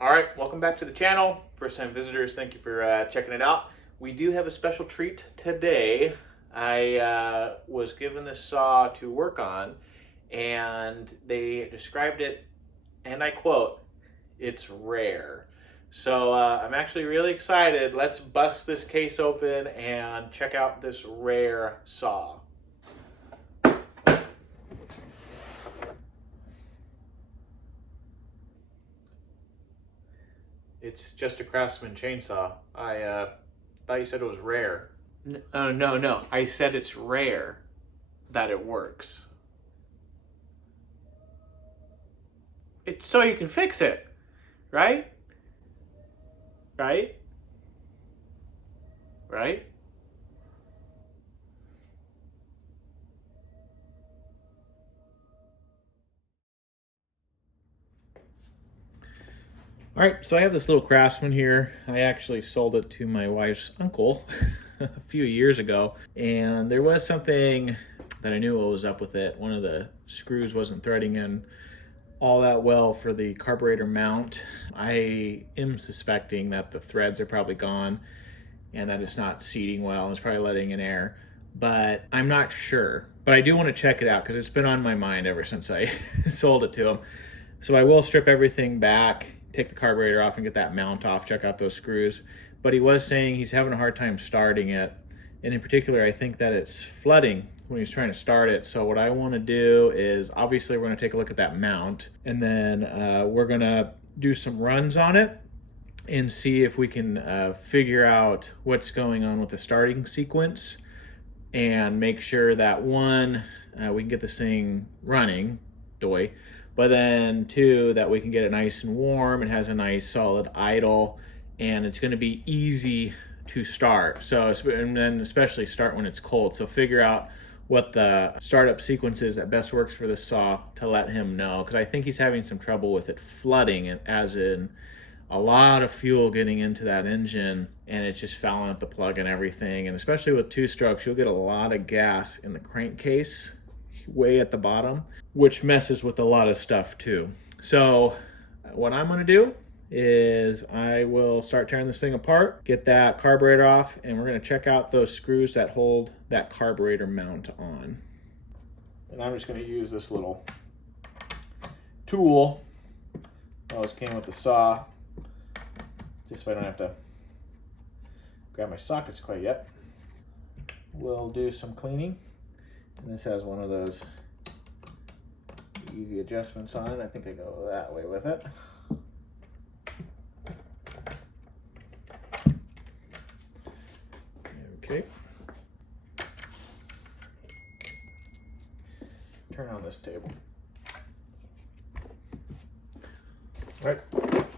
All right, welcome back to the channel. First time visitors, thank you for checking it out. We do have a special treat today. I was given this saw to work on, and they described it, and I quote, "It's rare." So I'm actually really excited. Let's bust this case open and check out this rare saw. It's just a Craftsman chainsaw. I thought you said it was rare. No. I said it's rare that it works. It's so you can fix it, right? Right? Right? All right, so I have this little Craftsman here. I actually sold it to my wife's uncle a few years ago, and there was something that I knew what was up with it. One of the screws wasn't threading in all that well for the carburetor mount. I am suspecting that the threads are probably gone and that it's not seating well. It's probably letting in air, but I'm not sure. But I do want to check it out because it's been on my mind ever since I sold it to him. So I will strip everything back, take the carburetor off and get that mount off, check out those screws. But he was saying he's having a hard time starting it. And in particular, I think that it's flooding when he's trying to start it. So what I want to do is, obviously we're going to take a look at that mount, and then we're going to do some runs on it and see if we can figure out what's going on with the starting sequence and make sure that one, we can get this thing running, but then two, that we can get it nice and warm. It has a nice solid idle, and it's going to be easy to start. So, and then especially start when it's cold. So figure out what the startup sequence is that best works for this saw to let him know, because I think he's having some trouble with it flooding, as in a lot of fuel getting into that engine, and it's just fouling up the plug and everything. And especially with two strokes, you'll get a lot of gas in the crankcase way at the bottom, which messes with a lot of stuff too. So what I'm going to do is I will start tearing this thing apart, get that carburetor off, and we're going to check out those screws that hold that carburetor mount on. And I'm just going to use this little tool. Always came with the saw, just so I don't have to grab my sockets quite yet. We'll do some cleaning. And this has one of those easy adjustments on it. I think I go that way with it. Okay. Turn on this table. All right,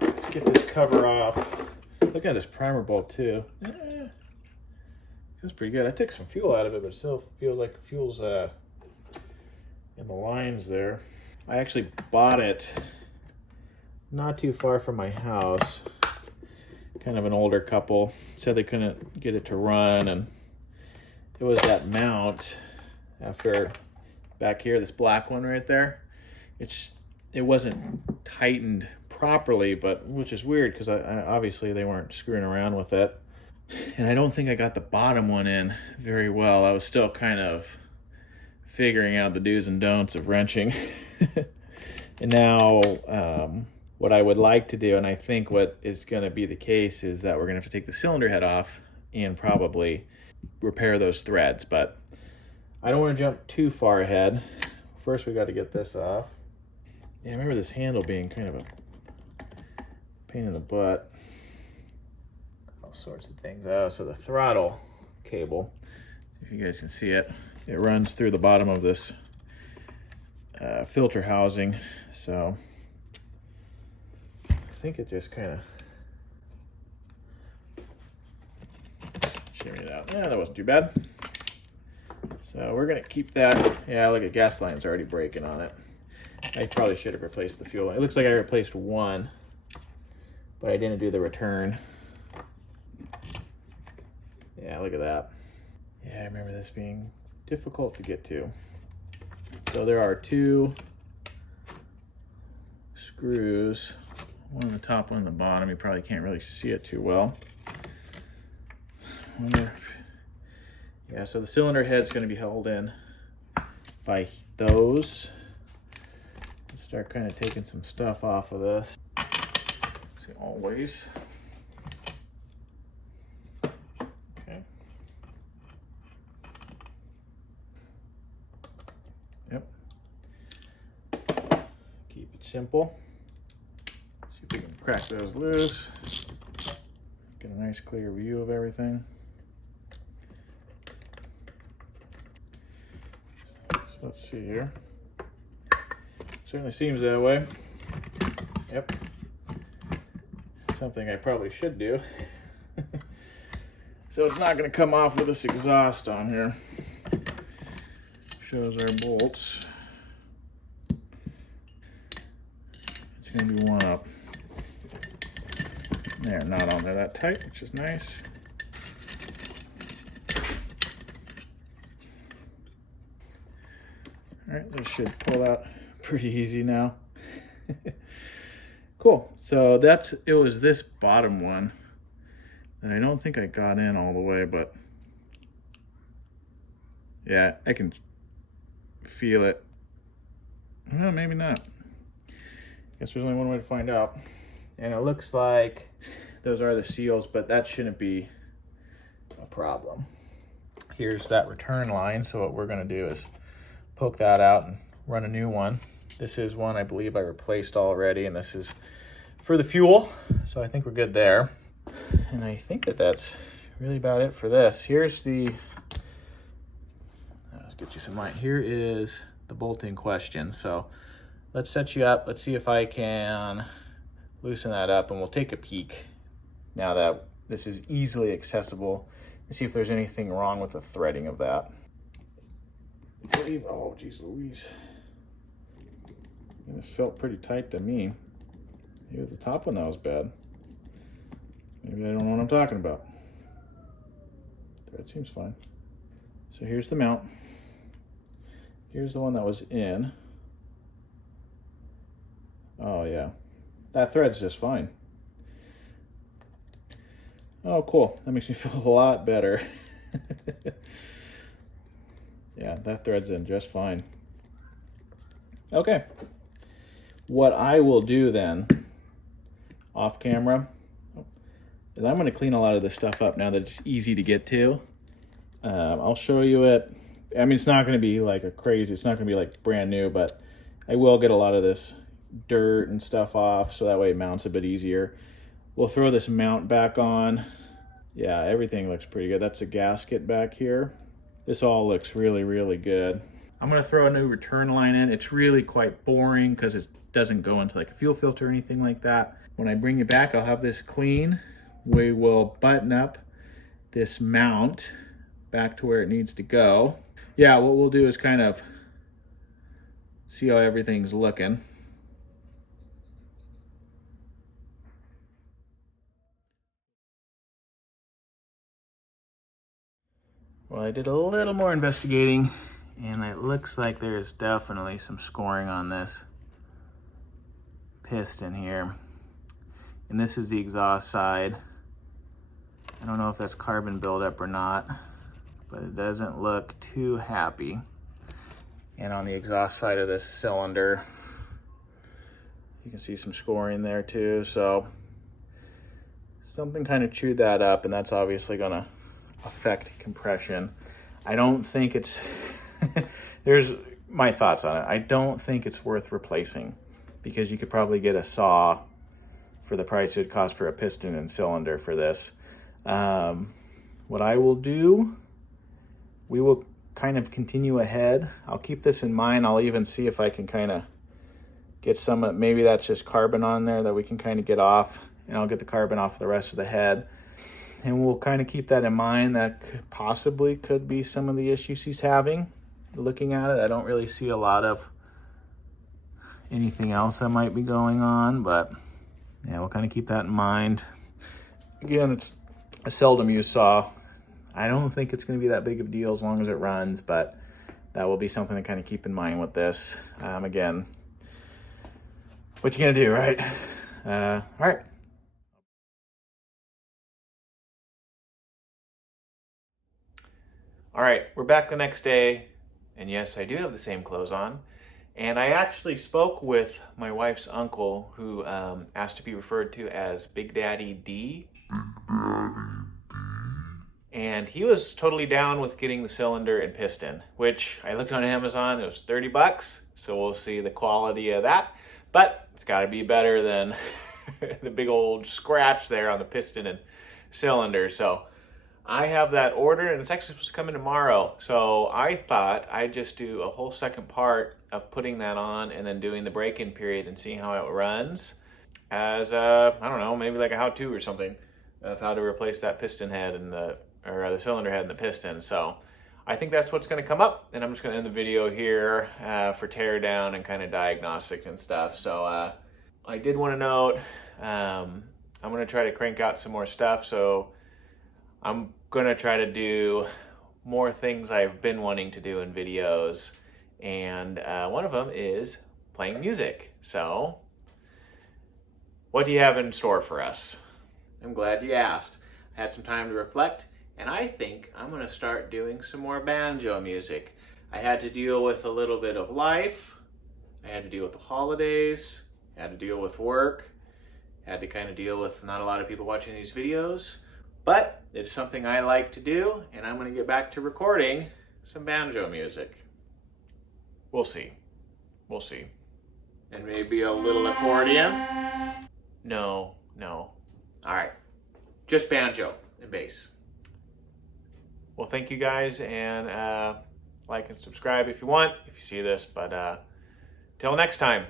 let's get this cover off. Look at this primer bolt too. Feels pretty good. I took some fuel out of it, but it still feels like fuel's in the lines there. I actually bought it not too far from my house. Kind of an older couple said they couldn't get it to run, and it was that mount after back here, this black one right there. It wasn't tightened properly, but which is weird because I obviously they weren't screwing around with it. And I don't think I got the bottom one in very well. I was still kind of figuring out the do's and don'ts of wrenching. And now what I would like to do, and I think what is going to be the case, is that we're going to have to take the cylinder head off and probably repair those threads. But I don't want to jump too far ahead. First we got to get this off. Yeah, I remember this handle being kind of a pain in the butt. All sorts of things. So the throttle cable, if you guys can see it, it runs through the bottom of this filter housing. So I think it just kind of shimmied it out. Yeah, that wasn't too bad. So we're gonna keep that. Yeah, look at gas line's already breaking on it. I probably should have replaced the fuel line. It looks like I replaced one, but I didn't do the return. Yeah, look at that. Yeah, I remember this being difficult to get to. So there are two screws one on the top, one on the bottom. You probably can't really see it too well. Yeah, so the cylinder head's going to be held in by those. Let's start kind of taking some stuff off of this. See, always. Okay. Yep. Keep it simple. See if we can crack those loose. Get a nice clear view of everything. So let's see here. Certainly seems that way. Yep. Something I probably should do. So it's not going to come off with this exhaust on here. Shows our bolts. It's going to be one up. They're not on there that tight, which is nice. All right, this should pull out pretty easy now. Cool. So it was this bottom one that I don't think I got in all the way, but yeah, I can feel it. Well, maybe not. Guess there's only one way to find out. And it looks like those are the seals, but that shouldn't be a problem. Here's that return line. So what we're going to do is poke that out and run a new one. This is one I believe I replaced already, and this is for the fuel. So I think we're good there. And I think that's really about it for this. Here's the, let's get you some light. Here is the bolt in question. So let's set you up. Let's see if I can loosen that up, and we'll take a peek now that this is easily accessible and see if there's anything wrong with the threading of that. Oh, geez Louise. It felt pretty tight to me. Maybe the top one that was bad. Maybe I don't know what I'm talking about. That seems fine. So here's the mount. Here's the one that was in. Oh yeah, that thread's just fine. Oh cool, that makes me feel a lot better. Yeah, that thread's in just fine. Okay, what I will do then, off camera, is I'm gonna clean a lot of this stuff up now that it's easy to get to. I'll show you it. I mean, it's not gonna be like it's not gonna be like brand new, but I will get a lot of this dirt and stuff off, so that way it mounts a bit easier. We'll throw this mount back on. Yeah, everything looks pretty good. That's a gasket back here. This all looks really, really good. I'm gonna throw a new return line in. It's really quite boring because it doesn't go into like a fuel filter or anything like that. When I bring it back, I'll have this clean. We will button up this mount back to where it needs to go. Yeah, what we'll do is kind of see how everything's looking. Well, I did a little more investigating, and it looks like there's definitely some scoring on this piston here. And this is the exhaust side. I don't know if that's carbon buildup or not, but it doesn't look too happy. And on the exhaust side of this cylinder, you can see some scoring there too. So something kind of chewed that up, and that's obviously gonna affect compression. I don't think it's, there's my thoughts on it. I don't think it's worth replacing, because you could probably get a saw for the price it would cost for a piston and cylinder for this. What I will do, we will kind of continue ahead. I'll keep this in mind. I'll even see if I can kind of get some, maybe that's just carbon on there that we can kind of get off, and I'll get the carbon off the rest of the head. And we'll kind of keep that in mind. That possibly could be some of the issues he's having. Looking at it, I don't really see a lot of anything else that might be going on, but yeah, we'll kind of keep that in mind. Again, it's a seldom used saw. I don't think it's going to be that big of a deal as long as it runs, but that will be something to kind of keep in mind with this. Again, what you gonna do, right? All right. All right, we're back the next day, and yes, I do have the same clothes on. And I actually spoke with my wife's uncle, who asked to be referred to as Big Daddy D. And he was totally down with getting the cylinder and piston, which I looked on Amazon, it was 30 bucks. So we'll see the quality of that. But it's got to be better than the big old scratch there on the piston and cylinder. So I have that ordered, and it's actually supposed to come in tomorrow. So I thought I'd just do a whole second part of putting that on and then doing the break-in period and seeing how it runs as I don't know, maybe like a how-to or something of how to replace that piston head and the cylinder head and the piston. So I think that's what's going to come up, and I'm just going to end the video here for tear down and kind of diagnostic and stuff. So I did want to note I'm going to try to crank out some more stuff. So I'm going to try to do more things I've been wanting to do in videos, and one of them is playing music. So what do you have in store for us? I'm glad you asked. I had some time to reflect, and I think I'm going to start doing some more banjo music. I had to deal with a little bit of life. I had to deal with the holidays. I had to deal with work. I had to kind of deal with not a lot of people watching these videos. But it is something I like to do, and I'm going to get back to recording some banjo music. We'll see. We'll see. And maybe a little accordion. No. All right. Just banjo and bass. Well, thank you guys, and like and subscribe if you want, if you see this. But till next time.